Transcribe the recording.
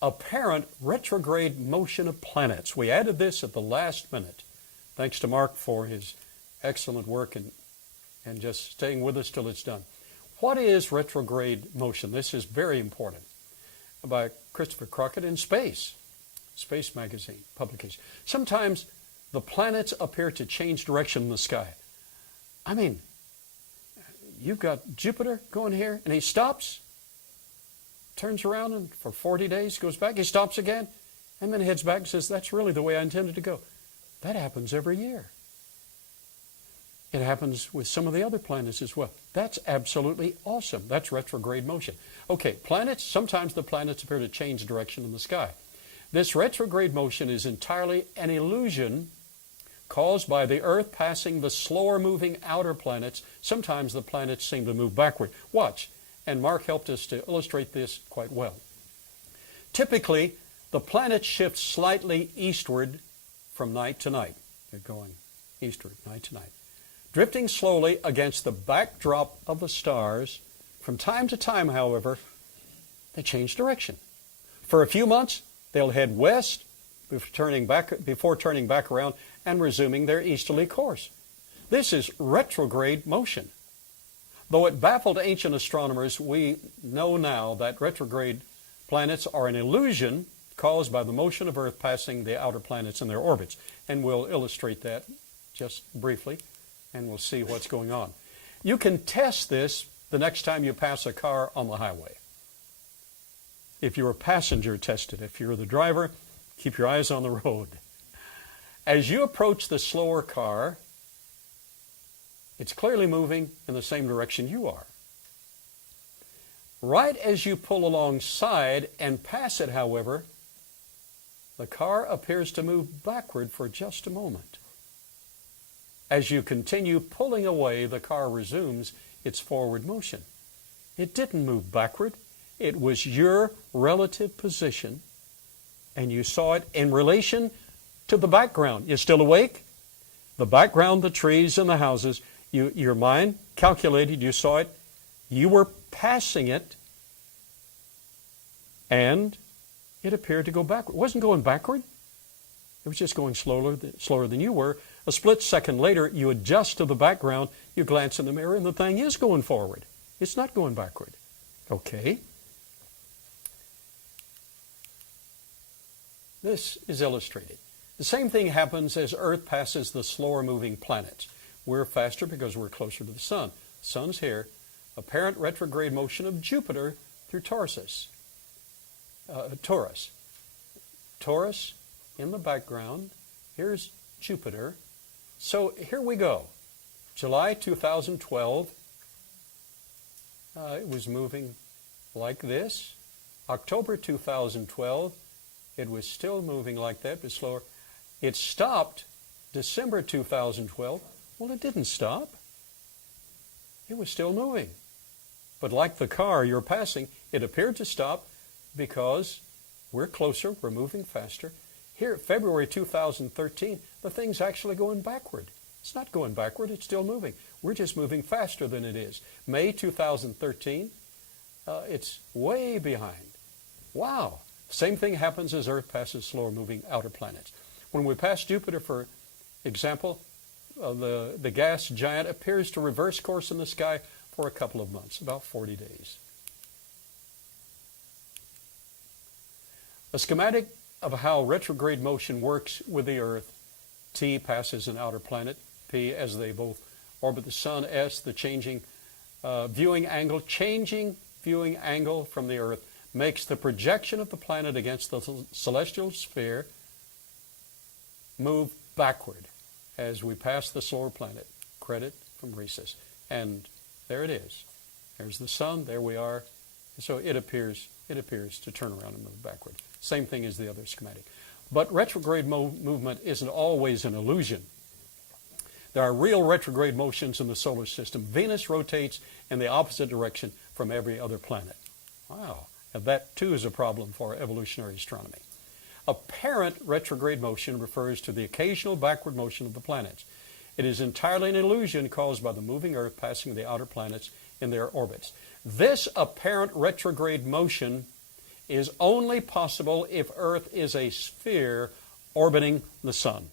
apparent retrograde motion of planets. We added this at the last minute. Thanks to Mark for his excellent work and just staying with us till it's done. What is retrograde motion? This is very important. By Christopher Crockett in Space magazine publication. Sometimes the planets appear to change direction in the sky. I mean, you've got Jupiter going here, and he stops, turns around, and for 40 days goes back. He stops again, and then heads back and says, that's really the way I intended to go. That happens every year. It happens with some of the other planets as well. That's absolutely awesome. That's retrograde motion. Okay, planets, sometimes the planets appear to change direction in the sky. This retrograde motion is entirely an illusion caused by the Earth passing the slower moving outer planets. Sometimes the planets seem to move backward. Watch, and Mark helped us to illustrate this quite well. Typically, the planets shift slightly eastward from night to night. They're going eastward, night to night, drifting slowly against the backdrop of the stars. From time to time, however, they change direction. For a few months, they'll head west before turning back around and resuming their easterly course. This is retrograde motion. Though it baffled ancient astronomers, we know now that retrograde planets are an illusion caused by the motion of Earth passing the outer planets in their orbits. And we'll illustrate that just briefly, and we'll see what's going on. You can test this the next time you pass a car on the highway. If you're a passenger, test it. If you're the driver, keep your eyes on the road. As you approach the slower car, it's clearly moving in the same direction you are. Right as you pull alongside and pass it, however, the car appears to move backward for just a moment. As you continue pulling away, the car resumes its forward motion. It didn't move backward. It was your relative position, and you saw it in relation to the background. You're still awake? The background, the trees and the houses, your mind calculated, you saw it, you were passing it, and it appeared to go backward. It wasn't going backward. It was just going slower than you were. A split second later, you adjust to the background, you glance in the mirror, and the thing is going forward. It's not going backward. Okay. This is illustrated. The same thing happens as Earth passes the slower moving planets. We're faster because we're closer to the Sun. Sun's here. Apparent retrograde motion of Jupiter through Taurus. Taurus in the background. Here's Jupiter. So here we go. July 2012. It was moving like this. October 2012. It was still moving like that, but slower. It stopped December 2012. Well, it didn't stop. It was still moving. But like the car you're passing, it appeared to stop because we're closer, we're moving faster. Here, February 2013, the thing's actually going backward. It's not going backward, it's still moving. We're just moving faster than it is. May 2013, it's way behind. Wow. Same thing happens as Earth passes slower moving outer planets. When we pass Jupiter, for example, the gas giant appears to reverse course in the sky for a couple of months, about 40 days. A schematic of how retrograde motion works with the Earth. T passes an outer planet, P as they both orbit the Sun, S the changing viewing angle from the Earth makes the projection of the planet against the celestial sphere move backward as we pass the slower planet. Credit from Rhesus. And there it is. There's the Sun. There we are. So it appears to turn around and move backward. Same thing as the other schematic. But retrograde movement isn't always an illusion. There are real retrograde motions in the solar system. Venus rotates in the opposite direction from every other planet. Wow. And that too is a problem for evolutionary astronomy. Apparent retrograde motion refers to the occasional backward motion of the planets. It is entirely an illusion caused by the moving Earth passing the outer planets in their orbits. This apparent retrograde motion is only possible if Earth is a sphere orbiting the sun.